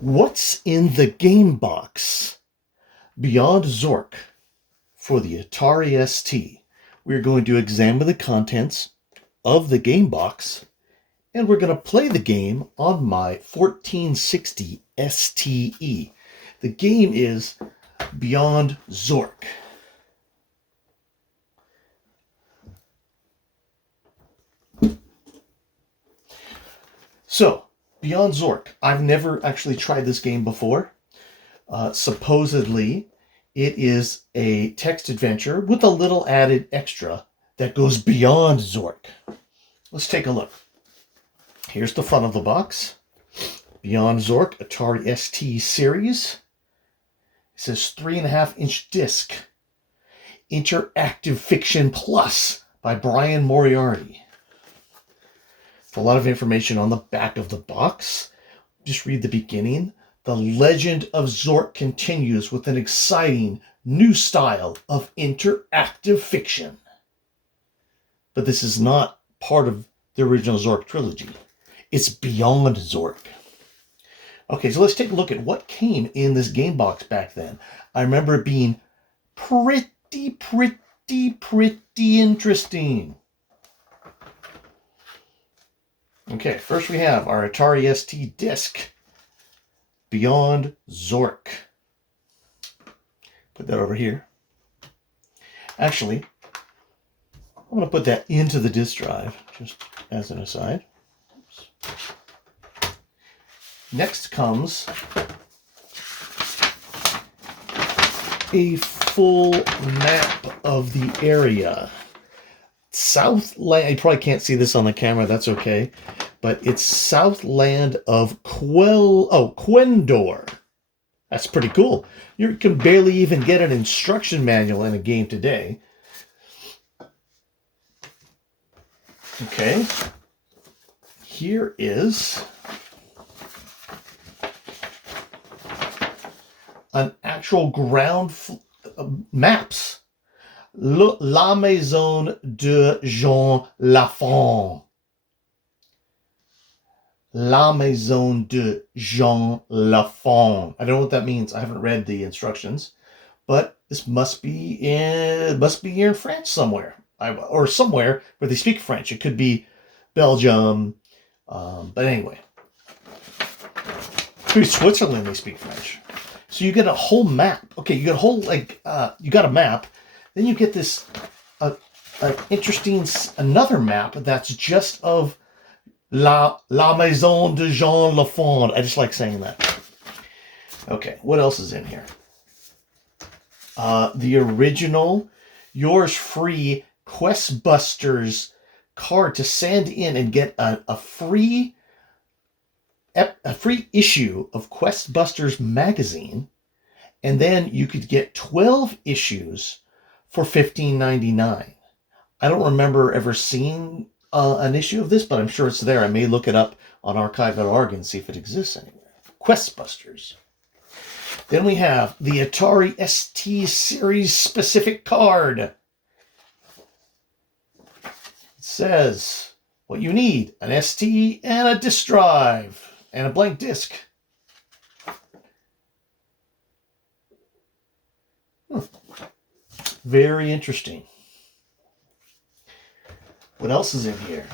What's in the game box? Beyond Zork for the Atari ST. We're going to examine the contents of the game box, and we're going to play the game on my 1460 STE. The game is Beyond Zork. So, Beyond Zork. I've never actually tried this game before. Supposedly, it is a text adventure with a little added extra that goes beyond Zork. Let's take a look. Here's the front of the box. Beyond Zork, Atari ST series. It says 3.5-inch disc. Interactive Fiction Plus by Brian Moriarty. A lot of information on the back of the box. Just read the beginning. The legend of Zork continues with an exciting new style of interactive fiction. But this is not part of the original Zork trilogy. It's beyond Zork. Okay, so let's take a look at what came in this game box back then. I remember it being pretty interesting. Okay, first we have our Atari ST disc, Beyond Zork. Put that over here. Actually, I'm going to put that into the disk drive, just as an aside. Oops. Next comes a full map of the area. Southland, you probably can't see this on the camera, that's okay. But it's Southland of Quendor. That's pretty cool. You can barely even get an instruction manual in a game today. Okay. Here is an actual ground maps. La Maison de Jean Lafond. La Maison de Jean Lafond. I don't know what that means. I haven't read the instructions, but this must be in France somewhere, or somewhere where they speak French. It could be Belgium, but anyway, it could be Switzerland. They speak French. So you get a whole map. Okay, you get a whole you got a map. Then you get this interesting another map that's just of La Maison de Jean Lafond. I just like saying that. Okay, what else is in here? The original, yours free Questbusters card to send in and get a free issue of Questbusters magazine, and then you could get 12 issues for $15.99. I don't remember ever seeing an issue of this, but I'm sure it's there. I may look it up on archive.org and see if it exists anywhere. Questbusters. Then we have the Atari ST series specific card. It says what you need: an ST and a disk drive and a blank disk. Very interesting. What else is in here?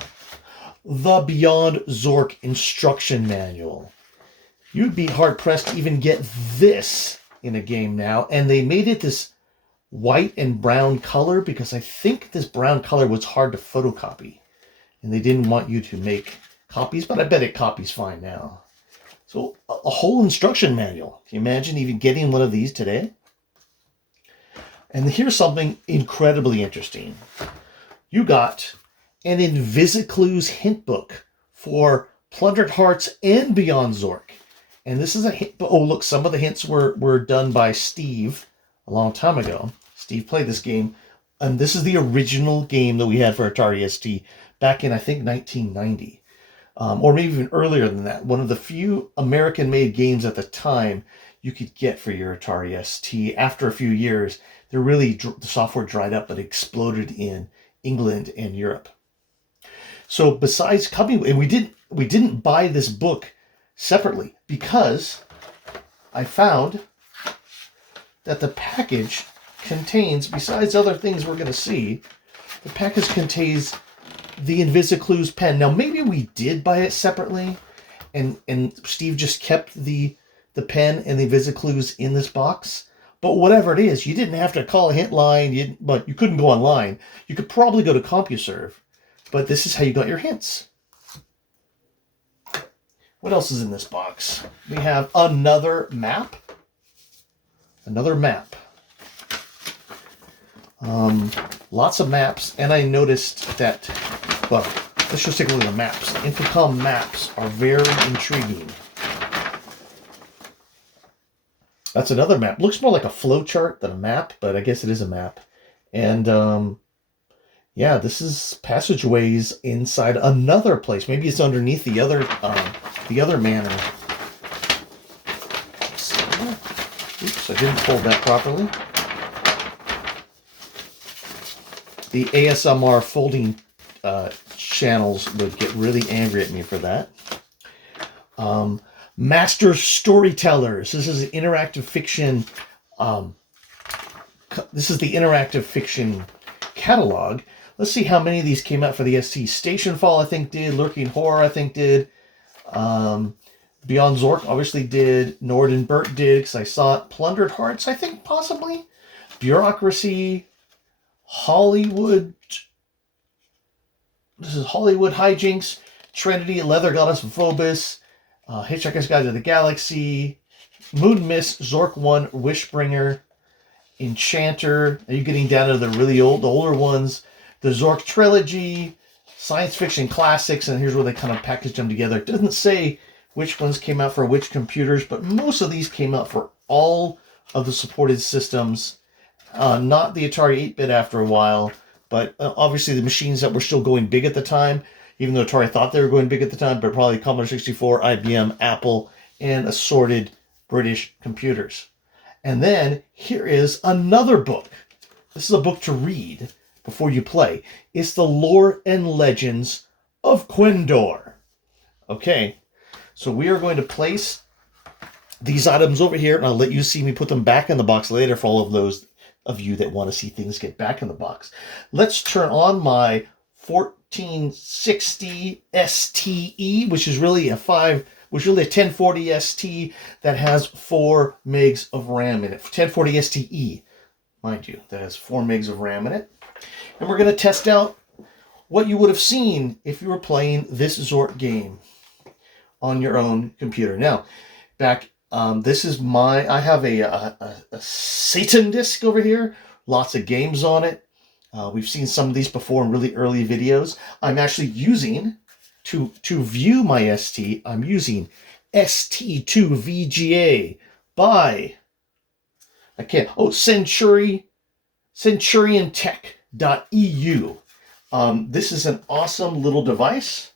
The Beyond Zork instruction manual. You'd be hard-pressed to even get this in a game now. And they made it this white and brown color because I think this brown color was hard to photocopy. And they didn't want you to make copies, but I bet it copies fine now. So a whole instruction manual. Can you imagine even getting one of these today? And here's something incredibly interesting. You got an Invisiclues hint book for Plundered Hearts and Beyond Zork. And this is a hint. Oh, look, some of the hints were done by Steve a long time ago. Steve played this game. And this is the original game that we had for Atari ST back in, I think, 1990. Or maybe even earlier than that. One of the few American-made games at the time you could get for your Atari ST. After a few years, the software dried up, but exploded in England and Europe. So besides coming, and we didn't buy this book separately because I found that the package contains, besides other things we're going to see, the package contains the Invisiclues pen. Now, maybe we did buy it separately, and Steve just kept the pen and the Invisiclues in this box. But whatever it is, you didn't have to call a hint line, but you couldn't go online. You could probably go to CompuServe, but this is how you got your hints. What else is in this box? We have another map. Another map. Lots of maps, and I noticed that, well, let's just take a look at the maps. The Infocom maps are very intriguing. That's another map. Looks more like a flow chart than a map, but I guess it is a map. And, yeah, this is passageways inside another place. Maybe it's underneath the other manor. Oops, I didn't fold that properly. The ASMR folding channels would get really angry at me for that. Master Storytellers. This is an interactive fiction. This is the interactive fiction catalog. Let's see how many of these came out for the ST. Stationfall, I think, did. Lurking Horror, I think, did. Beyond Zork, obviously, did. Nord and Burt did, because I saw it. Plundered Hearts, I think, possibly. Bureaucracy. Hollywood. This is Hollywood Hijinks. Trinity, Leather Goddess Phobos. Hitchhiker's Guide to the Galaxy. Moon Mist, Zork 1, Wishbringer. Enchanter. Are you getting down to the really old, the older ones? The Zork Trilogy. Science Fiction Classics. And here's where they kind of packaged them together. It doesn't say which ones came out for which computers, but most of these came out for all of the supported systems. Not the Atari 8-bit after a while, but obviously the machines that were still going big at the time, even though Atari thought they were going big at the time, but probably Commodore 64, IBM, Apple, and assorted British computers. And then here is another book. This is a book to read before you play. It's the Lore and Legends of Quendor. Okay, so we are going to place these items over here, and I'll let you see me put them back in the box later for all of those of you that want to see things get back in the box. Let's turn on my 1460 STE, which is really a 1040 ST that has 4 megs of RAM in it. 1040 STE, mind you, that has 4 megs of RAM in it. And we're going to test out what you would have seen if you were playing this Zork game on your own computer. Now, back, this is I have a Satan disk over here, lots of games on it. We've seen some of these before in really early videos. I'm actually using, to view my ST, I'm using ST2VGA by, CenturianTech.eu. This is an awesome little device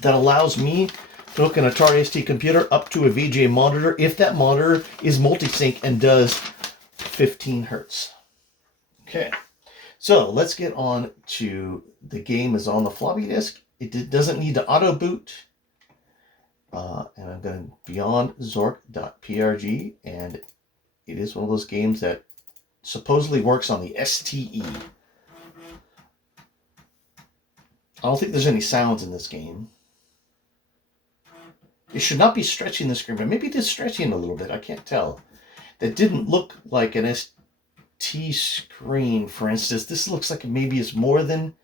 that allows me to hook an Atari ST computer up to a VGA monitor if that monitor is multi-sync and does 15 hertz. Okay, so let's get on to the game is on the floppy disk. It doesn't need to auto boot. And I'm going to beyond Zork.prg, and it is one of those games that supposedly works on the STE. I don't think there's any sounds in this game. It should not be stretching the screen, but maybe it is stretching a little bit. I can't tell. That didn't look like an ST screen, for instance. This looks like maybe it's more than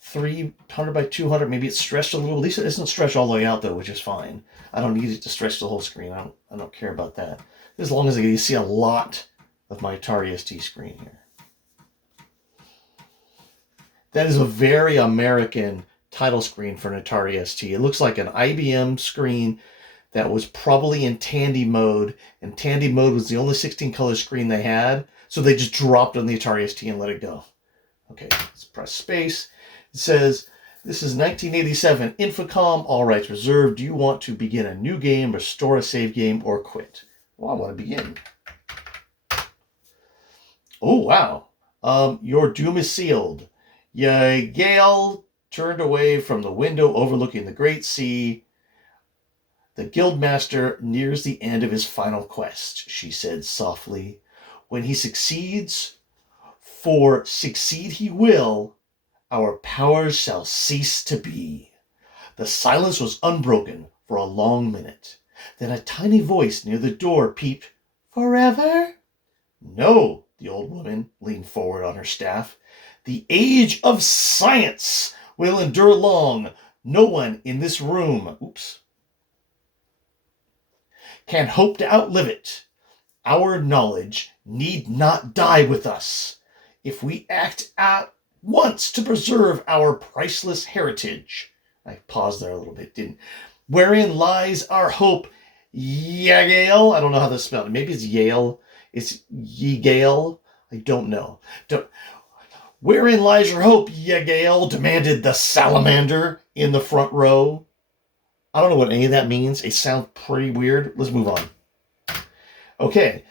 300 by 200. Maybe it's stretched a little. At least it isn't stretched all the way out, though, which is fine. I don't need it to stretch the whole screen. I don't care about that. As long as you see a lot of my Atari ST screen here. That is a very American title screen for an Atari ST. It looks like an IBM screen that was probably in Tandy mode, and Tandy mode was the only 16-color screen they had, so they just dropped on the Atari ST and let it go. Okay, let's press space. It says, this is 1987, Infocom, all rights reserved. Do you want to begin a new game, restore a save game, or quit? Well, I want to begin. Oh, wow. Your doom is sealed. Gale turned away from the window overlooking the Great Sea. The guildmaster nears the end of his final quest, she said softly. When he succeeds, for succeed he will, our powers shall cease to be. The silence was unbroken for a long minute. Then a tiny voice near the door peeped, "Forever?" "No," the old woman leaned forward on her staff. "The age of science will endure long. No one in this room can hope to outlive it. Our knowledge need not die with us. If we act at once to preserve our priceless heritage." I paused there a little bit, didn't. "Wherein lies our hope, Yale." I don't know how to spell it. Maybe it's Yale. It's Yegale. I don't know. "Wherein lies your hope, Yegale?" demanded the salamander in the front row. I don't know what any of that means. It sounds pretty weird. Let's move on. Okay.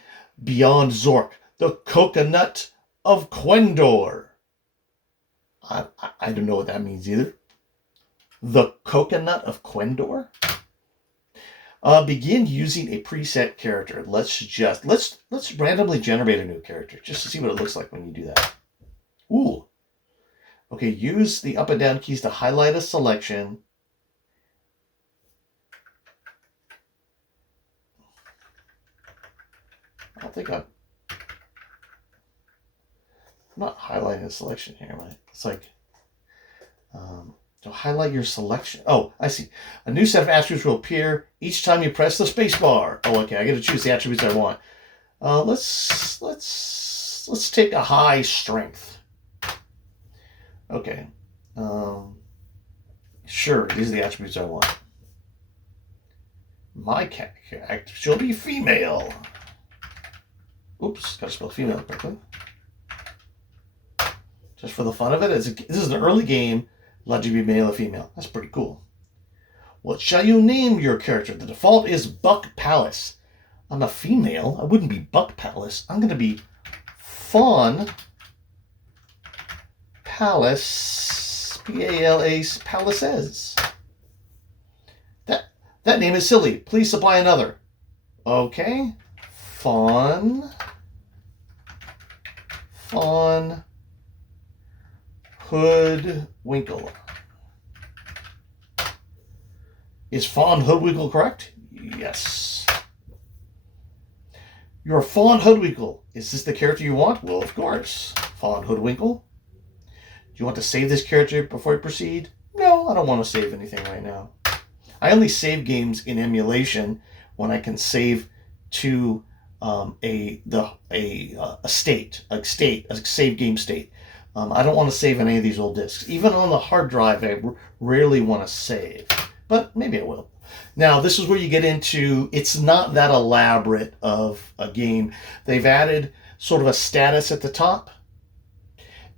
Beyond Zork, the coconut of Quendor. I don't know what that means either. The coconut of Quendor? Begin using a preset character. Let's randomly generate a new character just to see what it looks like when you do that. Ooh. Okay, use the up and down keys to highlight a selection. I don't think I'm not highlighting a selection here, right? It's like to highlight your selection. Oh, I see. A new set of attributes will appear each time you press the space bar. Oh, okay. I got to choose the attributes I want. Let's take a high strength. Okay. Sure. These are the attributes I want. My character shall be female. Oops, got to spell female correctly. Just for the fun of it, this is an early game. Let you be male or female. That's pretty cool. What shall you name your character? The default is Buck Palace. I'm a female. I wouldn't be Buck Palace. I'm going to be Fawn Palace. Palace. Palaces. That name is silly. Please supply another. Okay. Fawn Hoodwinkle. Is Fawn Hoodwinkle correct? Yes. You're Fawn Hoodwinkle. Is this the character you want? Well, of course. Fawn Hoodwinkle. Do you want to save this character before I proceed? No, I don't want to save anything right now. I only save games in emulation when I can save to a save game state. I don't want to save any of these old discs. Even on the hard drive, I rarely want to save. But maybe I will. Now, this is where you get into, it's not that elaborate of a game. They've added sort of a status at the top.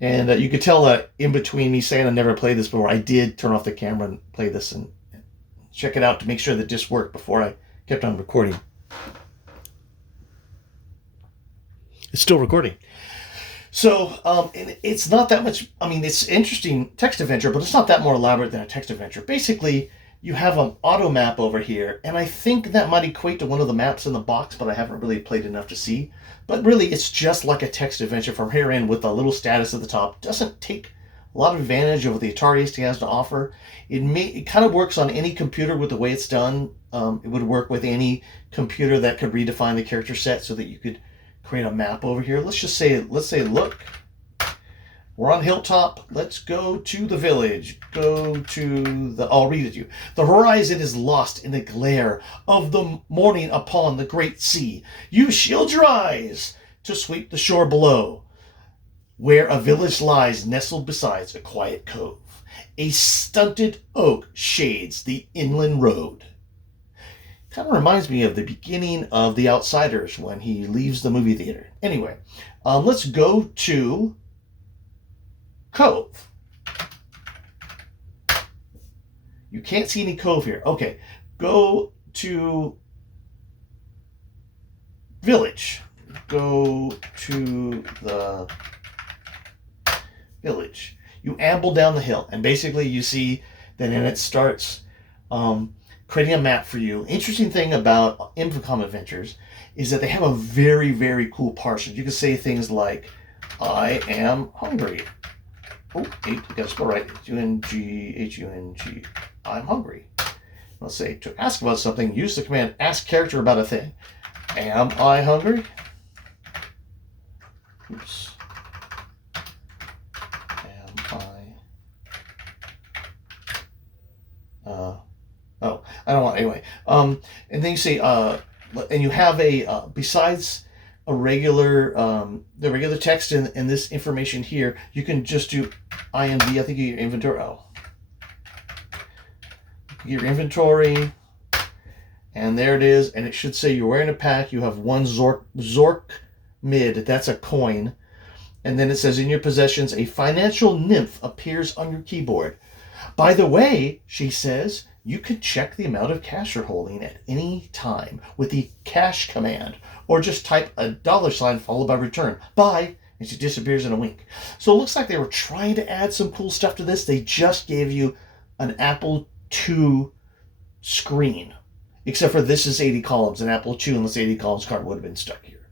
And you could tell that in between me saying I never played this before, I did turn off the camera and play this and check it out to make sure that this worked before I kept on recording. It's still recording. So it's not that much, I mean, it's interesting text adventure, but it's not that more elaborate than a text adventure. Basically, you have an auto map over here, and I think that might equate to one of the maps in the box, but I haven't really played enough to see. But really, it's just like a text adventure from here in with a little status at the top. Doesn't take a lot of advantage of what the Atari STE has to offer. It kind of works on any computer with the way it's done. It would work with any computer that could redefine the character set so that you could create a map over here. Let's say, look, we're on Hilltop. Let's go to the village. I'll read it to you. The horizon is lost in the glare of the morning upon the great sea. You shield your eyes to sweep the shore below, where a village lies nestled beside a quiet cove. A stunted oak shades the inland road. Kind of reminds me of the beginning of The Outsiders when he leaves the movie theater. Anyway, let's go to Cove. You can't see any cove here. Okay, go to village. Go to the village. You amble down the hill, and basically you see that in it starts creating a map for you. Interesting thing about Infocom Adventures is that they have a very, very cool parser. You can say things like, I am hungry. Oh, 8, you gotta spell right. H-U-N-G. I'm hungry. Let's say, to ask about something, use the command ask character about a thing. Am I hungry? Oops. Am I? Oh, I don't want, anyway. And then you say, and you have a, besides a regular, the regular text and this information here, you can just do INV, I think your inventory, your inventory, and there it is, and it should say you're wearing a pack, you have one Zork mid, that's a coin, and then it says in your possessions, a financial nymph appears on your keyboard. By the way, she says, you can check the amount of cash you're holding at any time with the cash command, or just type a $ followed by return. Bye, and she disappears in a wink. So it looks like they were trying to add some cool stuff to this. They just gave you an Apple II screen, except for this is 80 columns. An Apple II and this 80 columns card would have been stuck here.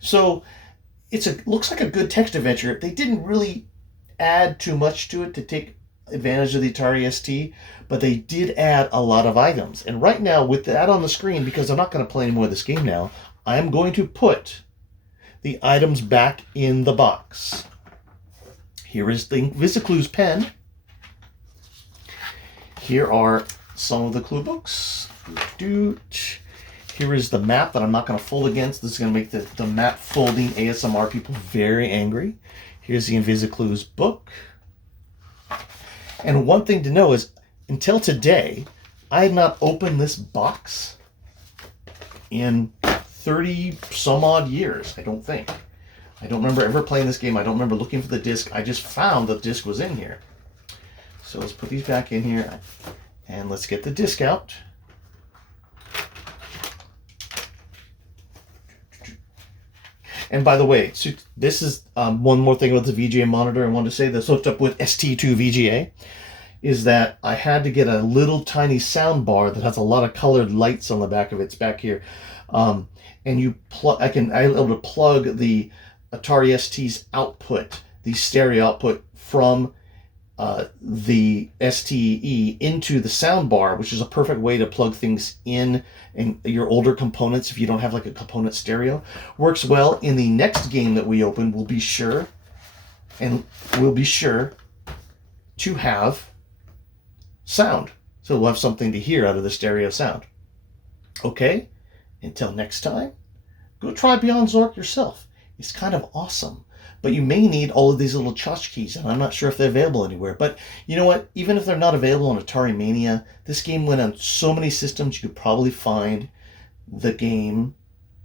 So looks like a good text adventure. They didn't really add too much to it to take advantage of the Atari ST, but they did add a lot of items. And right now, with that on the screen, because I'm not going to play any more of this game now, I am going to put the items back in the box. Here is the VisiClues pen. Here are some of the clue books. Here is the map that I'm not going to fold against. This is going to make the map folding ASMR people very angry. Here's the VisiClues book. And one thing to know is, until today, I had not opened this box in 30 some odd years, I don't think. I don't remember ever playing this game. I don't remember looking for the disc. I just found the disc was in here. So let's put these back in here and let's get the disc out. And by the way, so this is one more thing about the VGA monitor I wanted to say that's hooked up with ST2 VGA, is that I had to get a little tiny sound bar that has a lot of colored lights on the back of it. It's back here. And I'm able to plug the Atari ST's output, the stereo output from the STE into the sound bar, which is a perfect way to plug things in your older components if you don't have like a component stereo. Works well in the next game that we open. We'll be sure to have sound. So we'll have something to hear out of the stereo sound. Okay, until next time, go try Beyond Zork yourself. It's kind of awesome. But you may need all of these little tchotchkes, and I'm not sure if they're available anywhere. But you know what? Even if they're not available on Atari Mania, this game went on so many systems, you could probably find the game,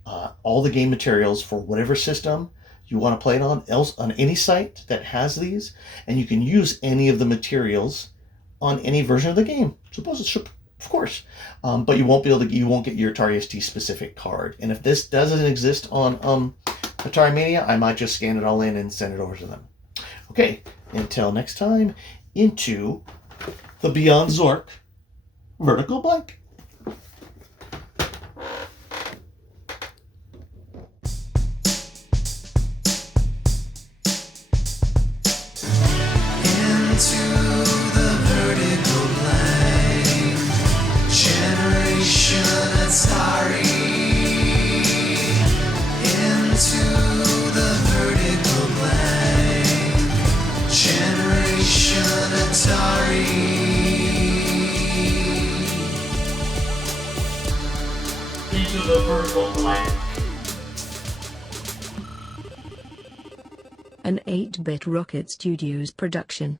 all the game materials for whatever system you want to play it on any site that has these, and you can use any of the materials on any version of the game. Suppose it should, of course. But you won't get your Atari ST specific card. And if this doesn't exist on Atari Mania, I might just scan it all in and send it over to them. Okay, until next time, into the Beyond Zork vertical blank. Into the vertical blank. An 8-Bit Rocket Studios production.